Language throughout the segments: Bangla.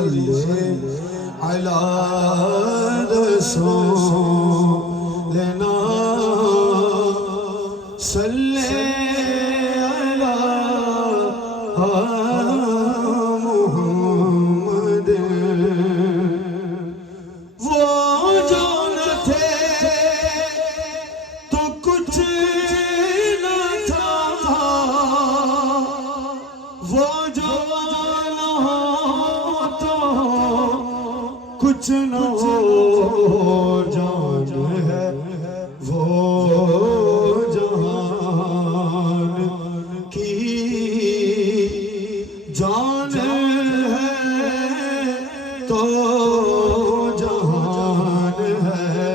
صلی علی رسولنا صلی علی محمد وہ جو نہ تھے تو کچھ نہ تھا وہ جو نہ ہو تو کچھ نہ ہو جان ہے وہ جہان کی جان ہے تو جہان ہے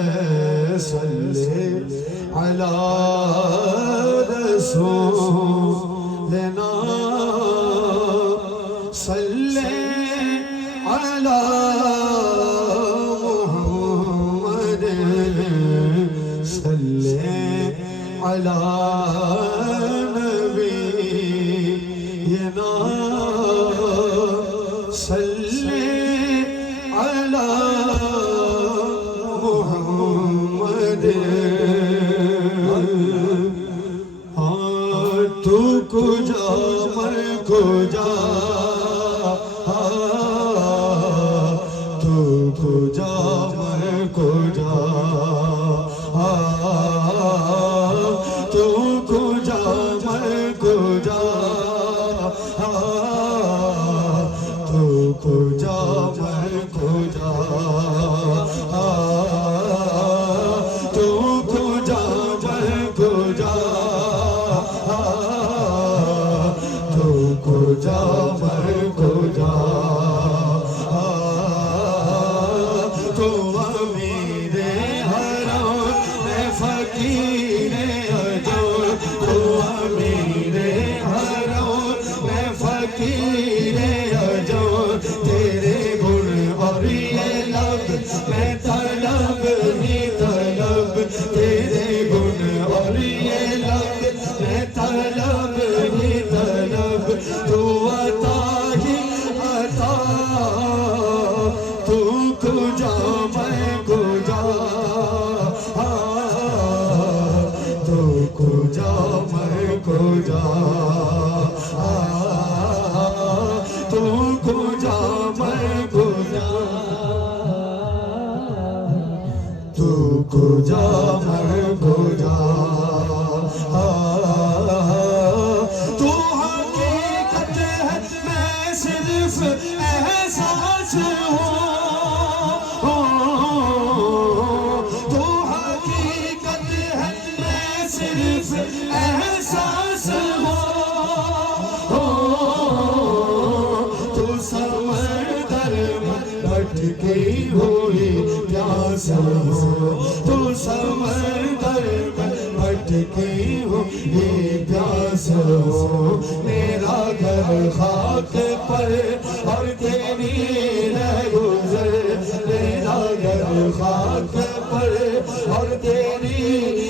صلی علی رسولنا صلی علی محمد صلی علی نبینا صلی علی محمد تو کجا میں کجا تو کجا میں کجا تو کجا میں کجا تو کجا میں کجا تو کجا میں کجا تو کجا میں کجا تو امیر حرم میں فقیر حضور تو امیر حرم میں فقیر حضور تیرے گن اور یہ لب میں طلب ہی طلب تیرے گن اور یہ لب میں طلب ہی طلب تو عطا ہی عطا تو کجا میں کجا تو کجا میں کجا تو کجا میں کجا تو کجا میں کجا تو حقیقت ہے میں صرف احساس ہوں تو حقیقت ہے میں صرف احساس ہوں تو سمندر میں بھٹکی ہوئی پیاس ہو تو سمندر میں بھٹکی ہوئی پیاس ہو میرا گھر خاک پر اور تیری رہ گزر میرا گھر خاک پر اور تیری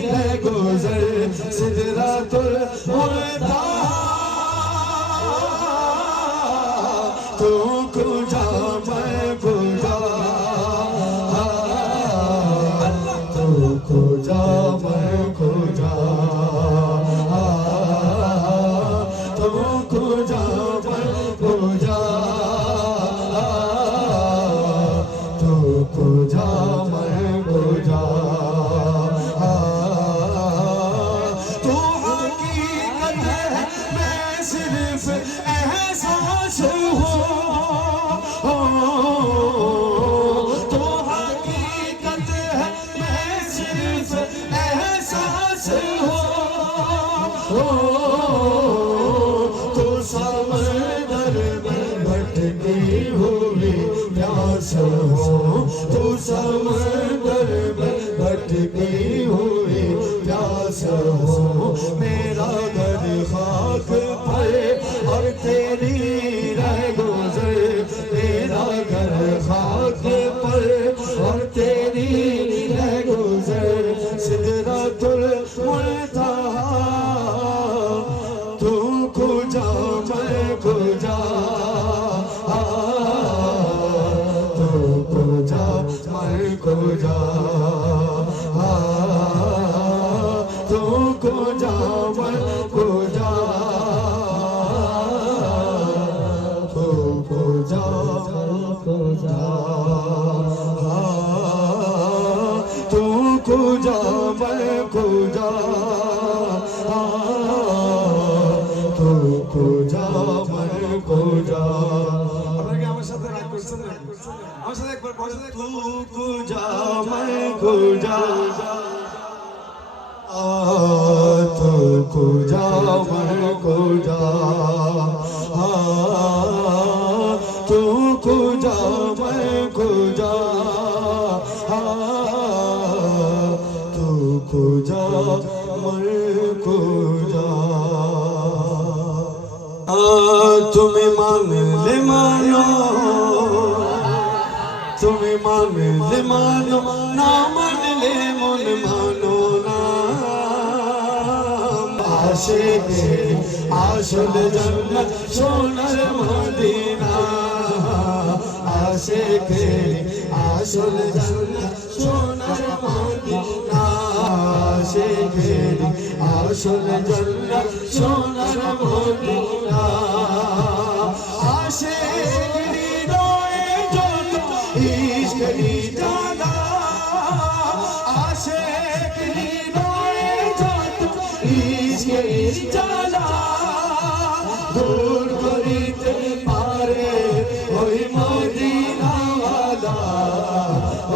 رہ گزر سدرۃ المنتہا تو کجا میں کجا تو کجا میں کجا تو کجا میں کجا تو کجا میں کجا تو حقیقت ہے میں صرف احساس ہوں تو حقیقت ہے میں صرف احساس ہوں تو سمندر میں بھٹکی ہوئی پیاس ہو تو سمندر میں بھٹکی ہوئی پیاس ہو میرا گھر خاک پر اور تیری رہ گزر میرا گھر خاک پر اور تیری رہ گزر سدرۃ المنتہا تو کجا میں کجا को जा तू को जा मन को जा तू को जा को जा तू को जा मन को जा तू को जा मन को जा तू को जा मैं को जा तू को जा मैं को जा तू को जा मैं को जा तू को जा मैं को जा तुम्हें मान ले मानो तुम्हें मान ले मानो ना मान ले मन मानो ना आशिके आशुल जन्नत सोनर मदीना आशिके आशुल जन्नत सोनर मदीना आशिके आशुल जन्नत सोनर मदीना आशिक इश्क की जाना आशिक निगाहे जात इश्क की जाना दूर करीते पारे ओए मदीना वाला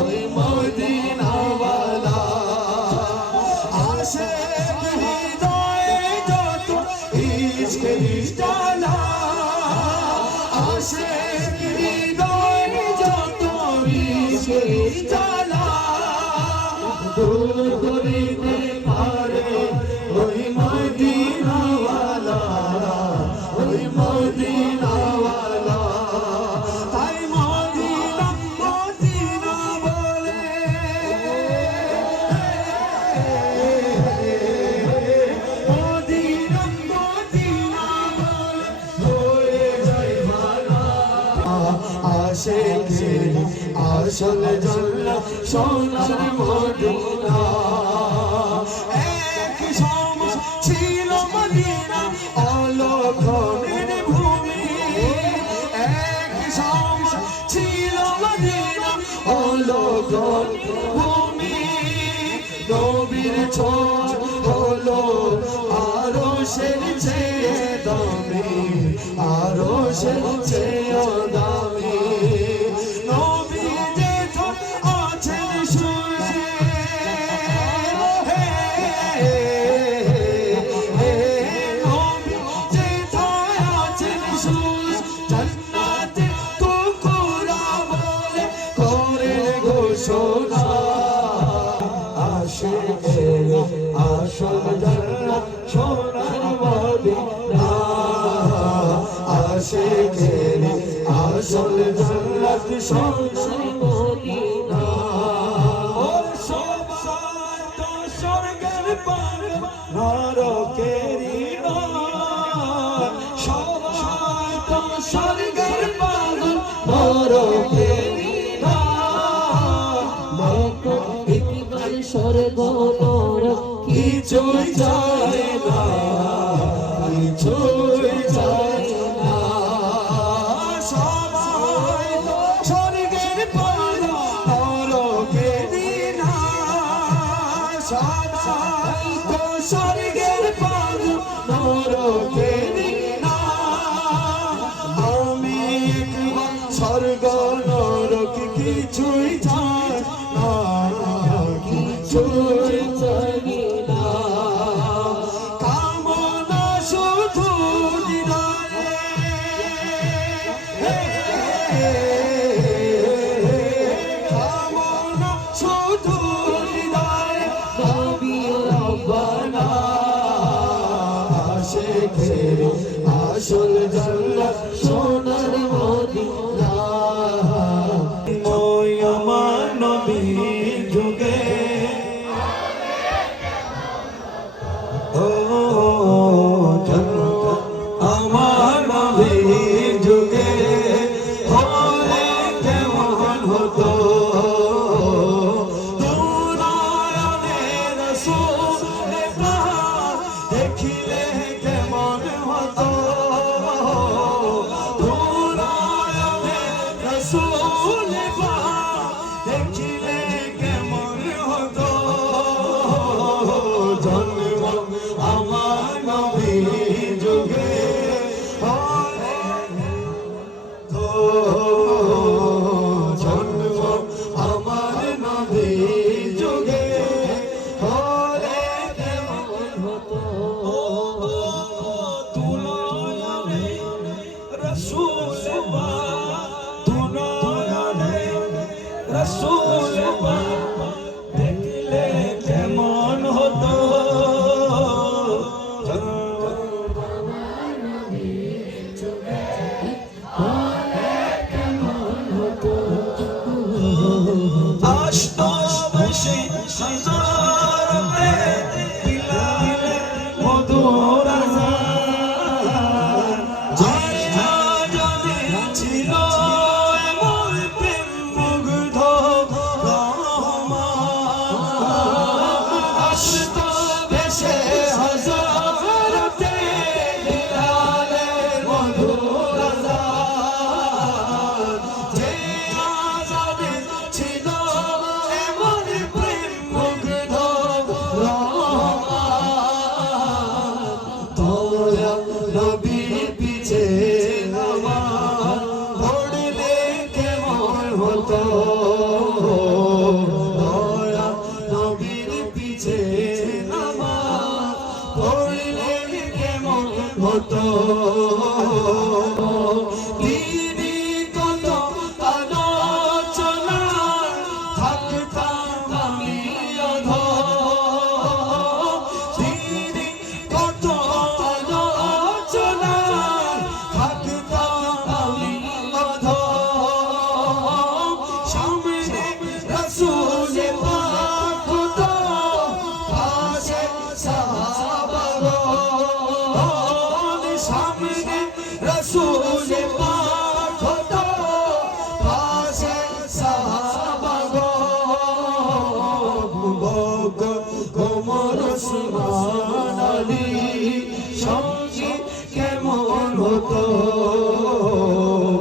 ओए मदीना वाला आशिक निगाहे जात इश्क की जाना आशिक निगाहे जात जाला दूर करीते पारे ओई मदीना वाला ओई मदीना वाला ताई मदीना मदीना बोले मदीना मदीना बोले होए जाए वाला आशिके आशल जन्नत सोनार मदीना एक समय ছিল মদিনা অলক্ষণের ভূমি এক সময় ছিল মদিনা অলক্ষণের ভূমি নবীর ছোঁয়া হলো আরশের চেয়ে দামি আরশের চেয়ে দামি সোনা আশিকে আসল জান্নাত সোনার মদিনা আশিকে আসল জান্নাত সোনার মদিনা ওর সবাই তো স্বর্গের পার নরকেরই নয় সবাই তো স্বর্গের পার নরকেরই স্বর্গ নরক কিছুই চায় না কিছুই চায় না সবাই স্বর্গের পার নরকেরই না সবাই তো স্বর্গের পার নরকেরই না আমি একবার স্বর্গ নরক কিছুই চাই না কিছুই চাই না কামনা শুধু হৃদয়ে কামনা শুধু হৃদয়ে নবী রব্বানা আশিকে আসল জান্নাত সোনার মদিনা ওই আমার নবী যুগে ও জান্নাত আমার নবী যুগে হয় হতো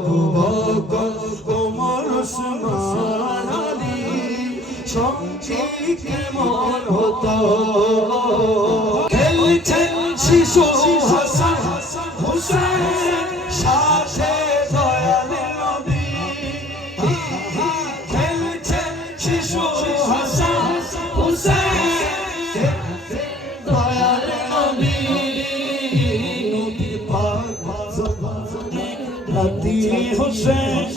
ভুবন কোমর ওসমান আলী সঙ্গে কেমন হতো খেলছেন শিশু হাসান হুসেন সাথে দয়াল নবী খেলছেন শিশু হাসান হুসেন দয়াল নবী নবী পাক জবানে নাতি হুসেন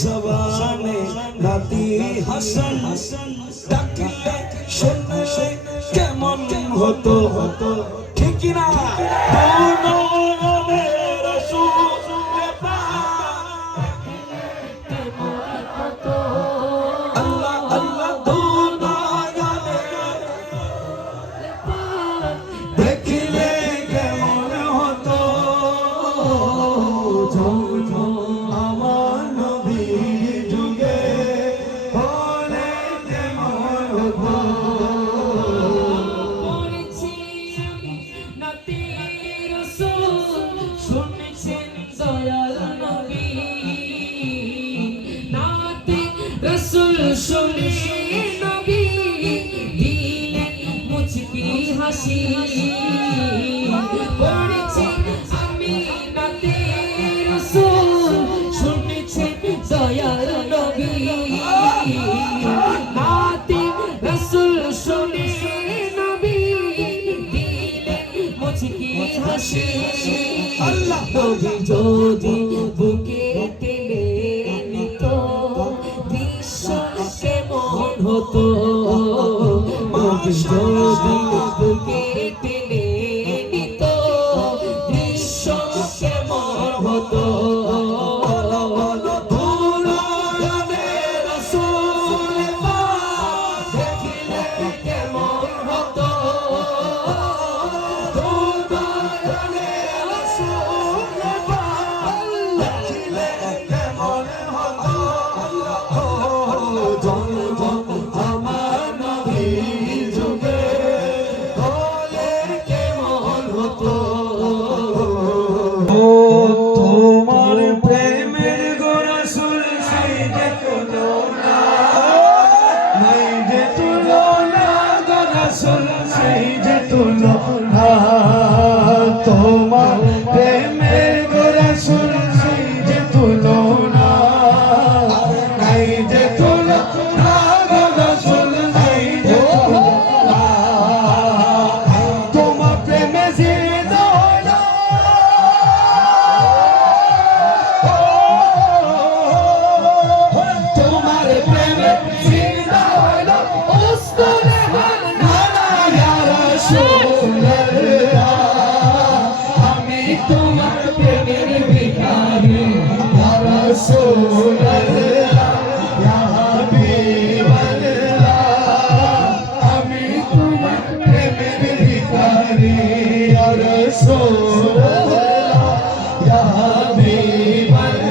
জবানে নাতি হাসান ডাকলে শুনলে কেমন হতো ঠিক না হাসি পড়েছি আমি নাতে রাসূল শুনেছেন দয়াল নবী নাতে রাসূল শুনে নবী দিলেন মুচকি হাসি আল্লাহ নবী যদি বুকে টেনে নিত দৃশ্য কেমন হতো নবী যদি বুকে টেনে নিত দৃশ্য কেমন হতো তোমার প্রেমের রাসূল সেই যে তুলনা নাই যে তুলনা রাসূল নাই যে তুলনা তোমার প্রেমে জিন্দা হলো তোমার প্রেমে জিন্দা হলো উস্তাদ হানা ইয়া রাসূল তোমার প্রেমের ভিখারি ইয়া রাসূলুল্লাহ ইয়া হাবিবাল্লাহ আমি তোমার প্রেমের ভিখারি ইয়া রাসূলুল্লাহ ইয়া হাবিবাল্লাহ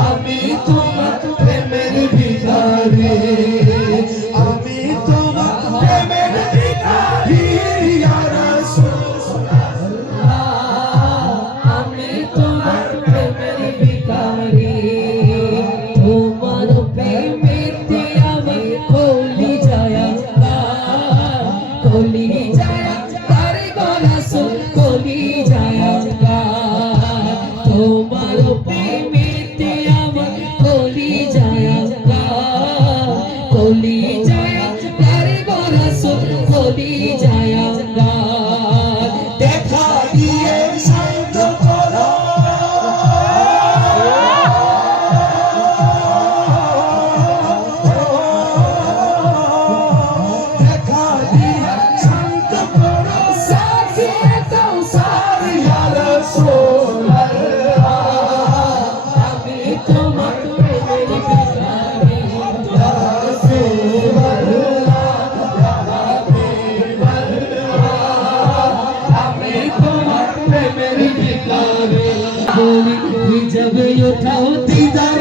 আমি তোমার প্রেমের ভিখারি আমি তোমার প্রেমের ভিখারি ইয়া দেখা দিয়ে শান্ত করো দেখা দিয়ে শান্ত করো সাথিয়ে দাও সারি ইয়া রাসূলুল্লাহ আমি তোমার প্রেমের ভিখারি ইয়া রাসূলুল্লাহ जब उठाओ दीदार